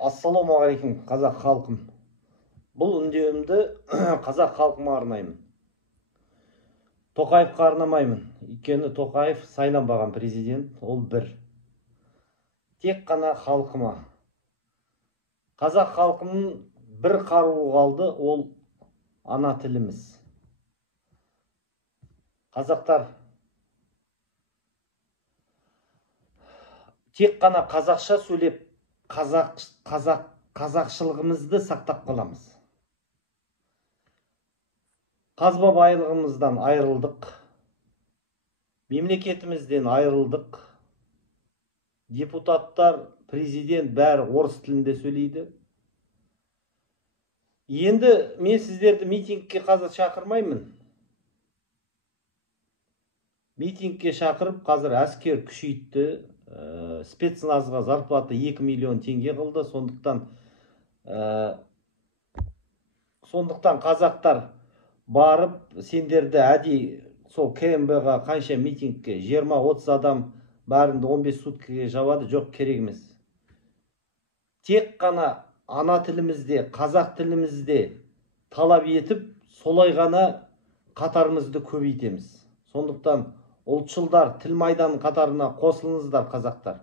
Ассалаумағалейкум, қазақ халқым. Бұл үндеуімді қазақ халқыма арнаймын. Тоқаевқа арнамаймын. Өйткені Тоқаев сайланбаған президент, ол бір. Тек қана халқыма. Қазақ халқының бір қаруы қалды, ол ана тіліміз. Қазақтар, тек қана қазақша сөйлеп, қазақшылығымызды сақтап қаламыз. Қазба байлығымыздан айырылдық, мемлекетімізден айырылдық. Депутаттар, президент бәрі орыс тілінде сөйлейді. Енді мен сіздерді митингке қазір шақырмаймын. Митингке шақырып, қазір әскер күшейтті, спецназға зарплата 2 миллион теңге қылды. Сондықтан қазақтар барып, сендерді әдей сол КМБ-ға қанша митингке 20-30 адам бәрінде 15 суткіге жабады, жоқ, керек емес. Тек қана ана тілімізде, қазақ тілімізде талап етіп, солай ғана қатарымызды көбейтеміз. Сондықтан ұлтшылдар тіл майдан қатарына қосылыңыздар, қазақтар.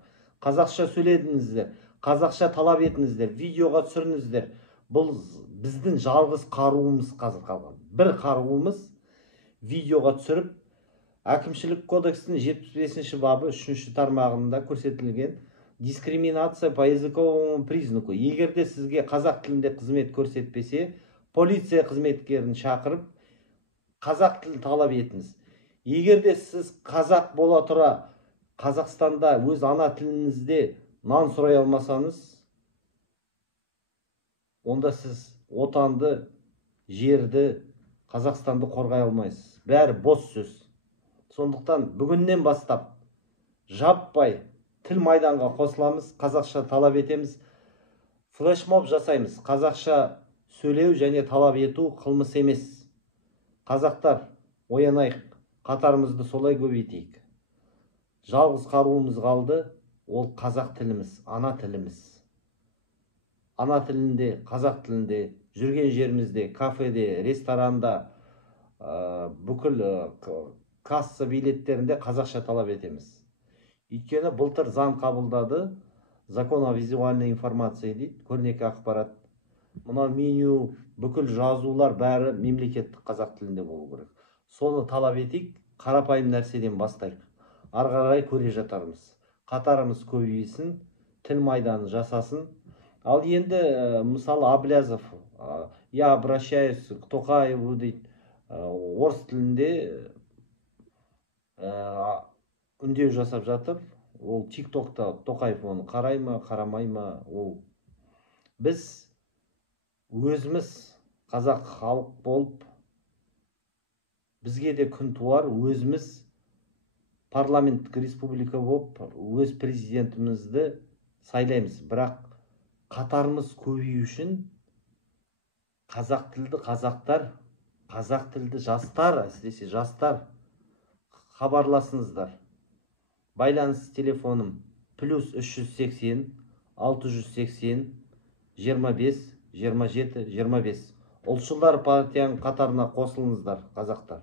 Қазақша сөйледіңіздер, қазақша талап етіңіздер, видеоға түсіріңіздер. Бұл біздің жалғыз қаруымыз қазір қалған. Бір қаруымыз видеоға түсіріп, әкімшілік кодекстің 75-ші бабы 3-ші тармағында көрсетілген дискриминация по языковому признаку. Егерде сізге қазақ тілінде қызмет көрсетпесе, полиция қызметкерін шақырып, қазақ тілін талап етіңіз. Егерде сіз қазақ бола тұра, Қазақстанда өз ана тіліңізде нан сұрай алмасаңыз, онда сіз отанды, жерді, Қазақстанды қорғай алмайсыз. Бәрі бос сөз. Сондықтан бүгіннен бастап жаппай тіл майданға қосыламыз, қазақша талап етеміз, флешмоб жасаймыз. Қазақша сөйлеу және талап ету қылмыс емес. Қазақтар, оянайық, қатарымызды солай көбейтейік. Жалғыз қаруымыз қалды, ол қазақ тіліміз, ана тіліміз. Ана тілінде, қазақ тілінде, жүрген жерімізде, кафеде, ресторанда, бүкіл касса билеттерінде қазақша талап етеміз. Өйткені былтыр заң қабылдады, закон о визуальной информации дейді, көрнекі ақпарат. Мына меню, бүкіл жазулар бәрі мемлекеттік қазақ тілінде болу керек. Соны талап етейік, қарапайым нәрседен бастайық. Ары қарай көре жатармыз. Қатарымыз көбейсін, тіл майданы жасасын. Ал енді, мысалы, Аблязов, я обращаюсь к Тоқаеву дейді, орыс тілінде үндеу жасап жатыр. Ол тиктокта Тоқаев оны қарай ма, қарамай ма, ол біз өзіміз қазақ халық болып, бізге де күн туар, өзіміз парламенттік республика болып, өз президентімізді сайлаймыз. Бірақ қатарымыз көбею үшін қазақ тілді қазақтар, қазақ тілді жастар, әсіресе жастар, хабарласыңыздар. Байланыс телефоным +380 680 25 27 25. Ұлтшылдар партияның қатарына қосылыңыздар, қазақтар.